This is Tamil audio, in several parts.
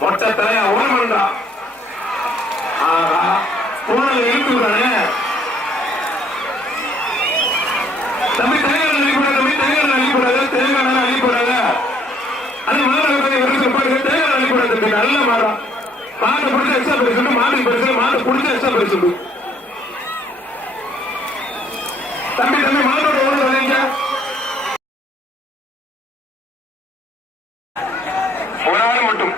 மொட்டை தலையா உணர்ந்தா தோழல் இழுத்துதானே தம்பி தேங்காய் அழிக்கூடாது, தம்பி தேங்காய் அழிக்கூடாது, தேங்காய் அழிக்கூடாது. அது மாதம் தேங்காய் அழிக்கூடாது தம்பி. நல்ல மாதம் மாட்டை பிடிச்ச எக்ஸ்ட்ரா பரிசு, மாட்டுக்கு பரிசு, மாட்டை பிடிச்ச எக்ஸ்ட்ரா பரிசு தம்பி. தம்பி மாட்டோட ஓடு வரீங்க. ஒரு ஆள் மட்டும்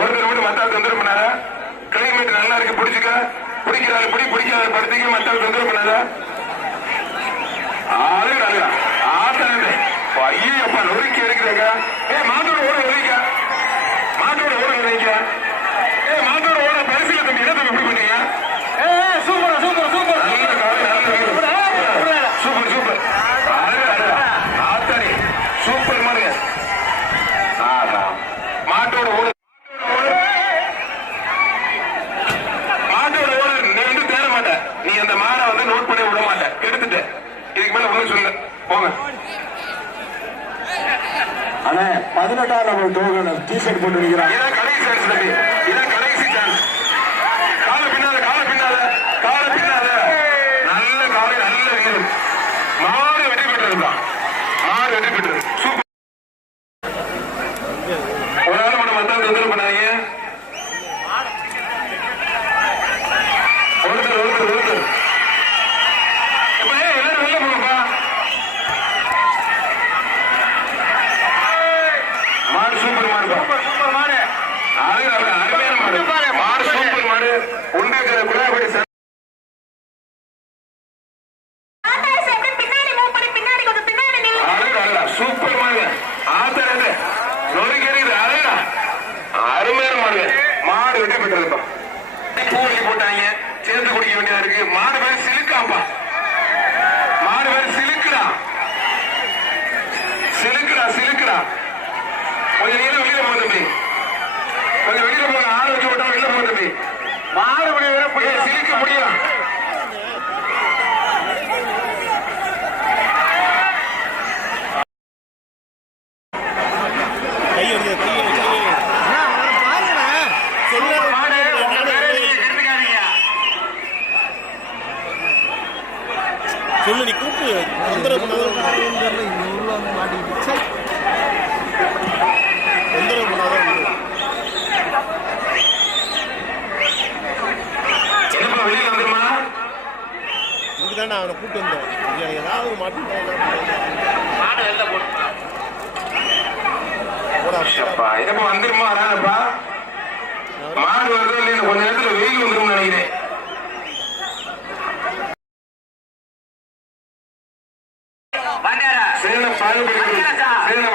ஒருத்தர் மட்டும் மத்தாள் தொந்தரவு பண்ணாத. கிளைமேட் நல்லா இருக்கு, பிடிச்சிக்க. பிடிக்கிறாரு பிடி, பிடிக்காத படுத்திக்க. மத்தாள் தொந்தரவு பண்ணாத. ஆளு நல்லா ஆத்தானே ஐயப்பா நொறுக்கி இருக்கிறாங்க. மாட்டோட ஓட வரீங்க, மாட்டோட ஓட வரீங்க. மாட்டோட ஓட பரிசுல தம்பி என்ன தம்பி இப்படி பண்ணீங்க? சூப்பர் சூப்பர் சூப்பர், நல்ல காலை, நல்ல சூப்பர் சூப்பர். ஆத்தானே சூப்பர் மாதிரி மாட்டோட ஓட தேர மாட்ட. நீ அந்த மாடை வந்து நோட் பண்ணி விட மாட்ட, எடுத்துட்ட. இதுக்கு மேல ஒண்ணு சொல்லு போங்க. ஆனா 18ஆம் நம்பர் டோக்கன் டி-ஷர்ட் போட்டு நிக்கிறான். இதான் கடைசி சான்ஸ் தம்பி, இதான் கடைசி சான்ஸ். கால பின்னால, கால பின்னால, கால பின்னால. நல்ல காலை, நல்ல வீரர். மாடு வெற்றி பெற்றிருந்தான், மாடு வெற்றி பெற்றது. சூப்பர். ஒரு ஆள் மட்டும் மத்தாள் தொந்தரவு பண்ணாதீங்க. ஒருத்தர் ஒருத்தர் ஒருத்தர் எல்லாரும் வெளில போங்கப்பா. மாடு சூப்பர் மாடு, சூப்பர் மாடு, அருமையான மாடு, மாடு சூப்பர் மாடு. உண்டாக்கிற குடாபடி சூப்பர் மாடு. ஆத்தர நொறுக்கிறது அழகா அருமையான மாடு. மாடு வெற்றி பெற்றிருப்பா. பூவி போட்டாங்க, சேர்ந்து குடிக்க வேண்டியதா இருக்கு. மாடு பேர் சிலுக்காப்பா, மாடு பேர் சிலுக்குடா, சிலுக்குடா சிலுக்குடா. கொஞ்சம் நீங்க வெளியில போக தம்பி, கொஞ்சம் வெளியில போக. ஆள் வச்சு விட்டா வெளியில போக தம்பி. மாடு முடிய சிலுக்க முடியும். சொல்லு, நீ கூப்பிட்டு தொந்தரவு பண்ணாதான் தொந்தரவு பண்ணாதான் என்னப்பா வெளியில வந்துருமா? இதுதானே அவனை கூப்பிட்டு வந்தோம். ஏதாவது மாட்டு இதப்பா வந்துருமா? அதானப்பா மாடு வருது இல்லையா? கொஞ்ச நேரத்துல வெயில் வந்துடும் நினைக்கிறேன். சேலம் பாகுபடி, சேலம்